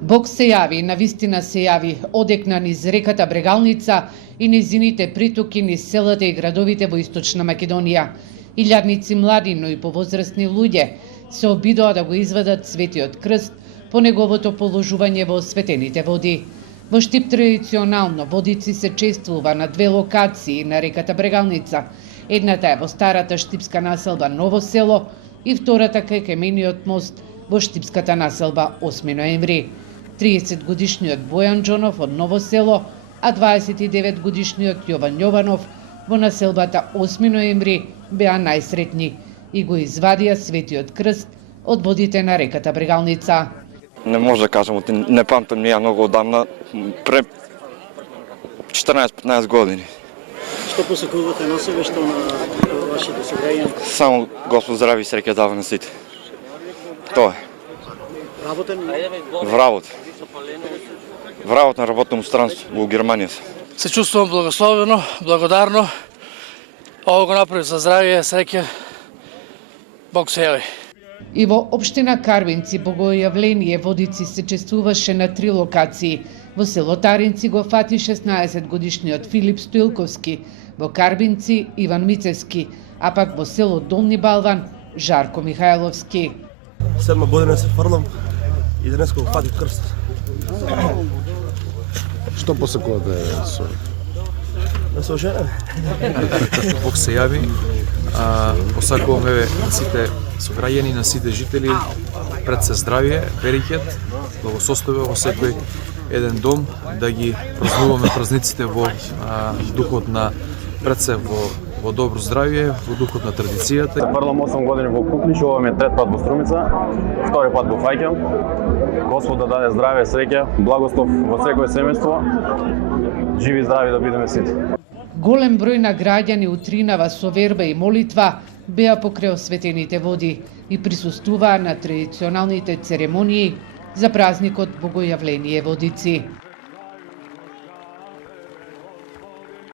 Бог се јави, навистина се јави, одекна низ реката Брегалница и низините притоки низ селата и градовите во Источна Македонија. Илјадници млади, но и повозрастни луѓе се обидоа да го извадат Светиот крст по неговото положување во осветените води. Во Штип традиционално водици се чествува на две локации на реката Брегалница. Едната е во старата штипска населба Ново село и втората кај камениот мост во штипската населба 8 ноември. 30 годишниот Бојан Џонов од Ново село, а 29 годишниот Јован Јованов во населбата 8 ноември беа најсретни и го извадија Светиот крст од водите на реката Брегалница. Не може да кажам, не памтам ние многу одамна, пред 14-15 години. Што посакувате на себе, што на вашите сограѓани? Само Господ здрави и среќа дава на сите. Тоа е. Работен? В работа на работно странство во Германија. Се чувствувам благословено, благодарно. Ово го направи за здравје, среќа. Бог се јави. И во општина Карвинци богојавление водици се чествуваше на 3 локации. Во село Таринци го фати 16 годишниот Филип Стоилковски, во Карбинци Иван Мицевски, а пак во село Долни Балван Жарко Михајловски. 7 година се фрлам и денес го фати крст. Што посакувате со? Да се оженем. Бог се јави. Посакуваме сите сограѓани, на сите жители пред се здравје, берекет, благосостојба во секој еден дом, да ги празнуваме празниците во духот на пред се во добро здравје, во духот на традицијата. Фрлам 8 години во Куклич, ова ми е трет пат во Струмица, втори пат го фаќам. Господ да даде здравје, среќа, благослов во секое семејство. Живи и здрави да бидеме сите. Голем број на граѓани утринава со верба и молитва беа покрај осветените води и присуствуваа на традиционалните церемонии за празникот Богојавление водици.